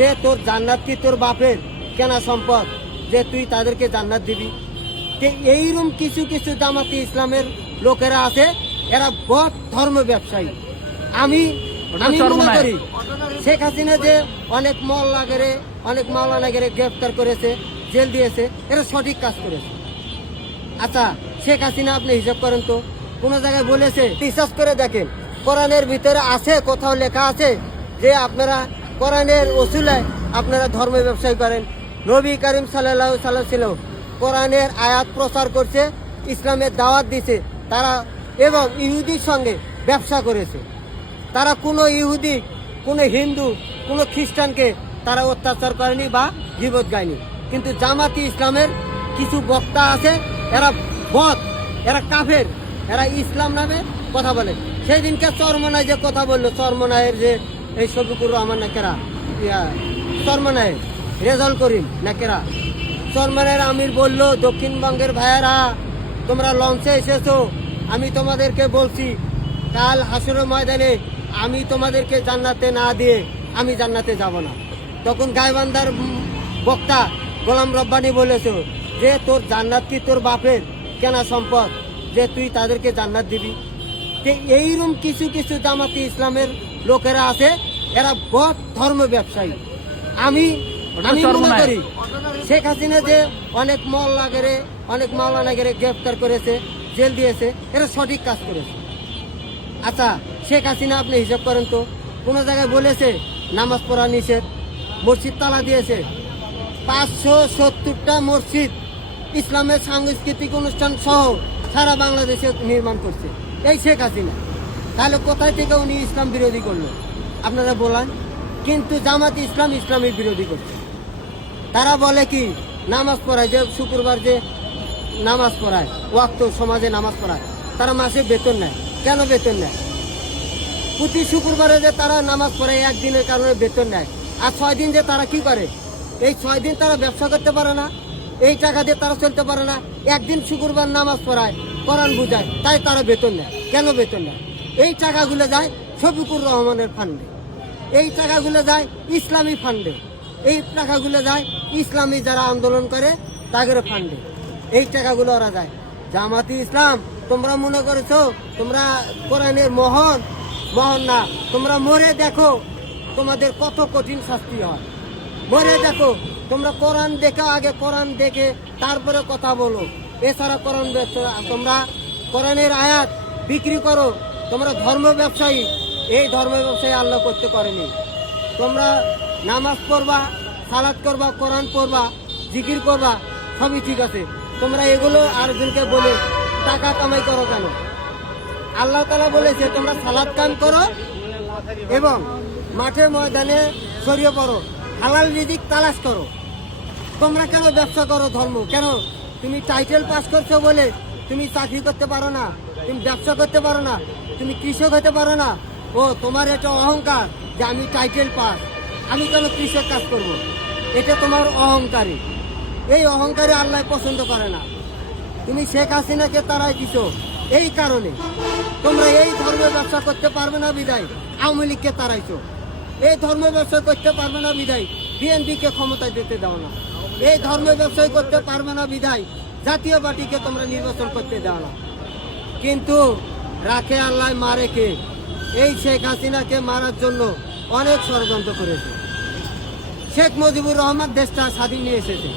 যে তোর জান্নাত কি তোর বাপের কেনা সম্পদ যে তুই তাদেরকে জান্নাত দিবি। এইরকম কিছু কিছু জামাতি ইসলামের লোকেরা আছে, এরা বদ ধর্ম ব্যবসায়ী। আমি মনে করি শেখ হাসিনা যে অনেক মোল্লাগেরে অনেক মাওলানাগেরে গ্রেফতার করেছে, জেল দিয়েছে, এরা সঠিক কাজ করেছে। আচ্ছা, শেখ হাসিনা আপনি হিসাব করেন তো, কোন জায়গায় বলেছে? রিসার্চ করে দেখেন, কোরআনের ভিতরে আছে, কোথাও লেখা আছে যে আপনারা কোরআনের ওসিলায় আপনারা ধর্ম ব্যবসায় করেন? নবী করিম সাল্লাল্লাহু আলাইহি ওয়াসাল্লাম কোরআনের আয়াত প্রচার করছে, ইসলামের দাওয়াত দিছে তারা, এবং ইহুদির সঙ্গে ব্যবসা করেছে তারা। কোনো ইহুদি, কোনো হিন্দু, কোনো খ্রিস্টানকে তারা অত্যাচার করেনি বা গীবত গায়নি। কিন্তু জামাতি ইসলামের কিছু বক্তা আছে, এরা বদ, এরা কাফের, এরা ইসলাম নামে কথা বলে। সেই দিনকে চরমনায় যে কথা বললো, চরমনায়ের যে এই শফিকুর রহমান নাকেরা, চরমনায়ের রেজাল্ট করিম নাকেরা, চরমনায়ের আমির বলল, দক্ষিণবঙ্গের ভাইয়েরা তোমরা লঞ্চে এসেছো, আমি তোমাদেরকে বলছি কাল হাসরের ময়দানে আমি তোমাদেরকে জান্নাতে না দিয়ে আমি জান্নাতে যাব না। তখন গাইবান্ধার বক্তা গোলাম রব্বানি বলেছে যে তোর জান্নাত কি তোর বাপের কেনা সম্পদ যে তুই তাদেরকে জান্নাত দিবি। এইরকম কিছু কিছু জামাতি ইসলামের লোকেরা আছে, এরা বদ ধর্ম ব্যবসায়ী। আমি মনে করি শেখ হাসিনা যে অনেক মোল্লাগেরে অনেক মাওলানাগেরে গ্রেফতার করেছে, জেল দিয়েছে, এরা সঠিক কাজ করেছে। আচ্ছা, শেখ হাসিনা আপনি হিসাব করেন তো, কোন জায়গায় বলেছে নামাজ পড়া নিষেধ? মসজিদ তালা দিয়েছে 570টা মসজিদ, ইসলামের সাংস্কৃতিক অনুষ্ঠান সহ সারা বাংলাদেশে নির্মাণ করছে এই শেখ হাসিনা। তাহলে কোথায় থেকে উনি ইসলাম বিরোধী করলো আপনারা বলেন? কিন্তু জামাতি ইসলাম ইসলামের বিরোধী করছে। তারা বলে কি নামাজ পড়ায়, যে শুক্রবার যে নামাজ পড়ায়, ওয়াক্ত সমাজে নামাজ পড়ায়, তারা মাসে বেতন নেয়। কেন বেতন নেয়? প্রতি শুক্রবারে যে তারা নামাজ পড়ে একদিনের কারণে বেতন নেয়। আর 6 দিন যে তারা কি করে, এই 6 দিন তারা ব্যবসা করতে পারে না, এই টাকা দিয়ে তারা চলতে পারে না। একদিন শুক্রবার নামাজ পড়ায়, কোরআন বুঝায়, তাই তারা বেতন নেয়। কেন বেতন নেয়? এই টাকাগুলো যায় শফিকুর রহমানের ফান্ডে, এই টাকাগুলো যায় ইসলামী ফান্ডে, এই টাকাগুলো যায় ইসলামী যারা আন্দোলন করে তাদের ফান্ডে, এই টাকাগুলো ওরা যায়। জামাতি ইসলাম তোমরা মনে করেছো তোমরা কোরআনের মহান না, তোমরা মরে দেখো তোমাদের কত কঠিন শাস্তি হয়। মরে দেখো, তোমরা কোরআন দেখো, আগে কোরআন দেখে তারপরে কথা বলো। এছাড়া কোরআন তোমরা কোরআনের আয়াত বিক্রি করো, তোমরা ধর্ম ব্যবসায়ী। এই ধর্ম ব্যবসায়ী আল্লাহ করতে করেনি। তোমরা নামাজ পড়বা, সালাত করবা, কোরআন পড়বা, জিকির করবা, সবই ঠিক আছে। তোমরা এগুলো আরেকজনকে বলে টাকা কামাই করো কেন? আল্লাহ তাআলা বলেছে তোমরা সালাত কায়েম করো এবং মাঠে ময়দানে ছড়িয়ে পড়ো, হালাল রিজিক তালাশ করো। তোমরা কেন ব্যবসা করো ধর্ম? কেন তুমি টাইটেল পাস করছো বলে তুমি চাকরি করতে পারো না, তুমি ব্যবসা করতে পারো না, তুমি কৃষক হতে পারো না? ও তোমার এটা অহংকার যে আমি টাইটেল পাস, আমি কেন কৃষক কাজ করব? এটা তোমার অহংকারী। এই অহংকারী আল্লাহ পছন্দ করে না। তুমি শেখ হাসিনাকে তাড়াই দিছো, এই কারণে তোমরা এই ধর্মের ব্যবসা করতে পারবে না বিদায় আওয়ামী লীগকে তাড়াইছো। এই ধর্মের ব্যবসা করতে পারবে না বিদায় বিএনপিকে ক্ষমতায় যেতে দাও না। এই ধর্মের ব্যবসায় করতে পারবে না বিদায় জাতীয় পার্টিকে তোমরা নির্বাচন করতে দাও না। কিন্তু রাখে আল্লাহ মারে কে? এই শেখ হাসিনাকে মারার জন্য অনেক ষড়যন্ত্র করেছে। শেখ মুজিবুর রহমান দেশটা স্বাধীন নিয়ে এসেছে,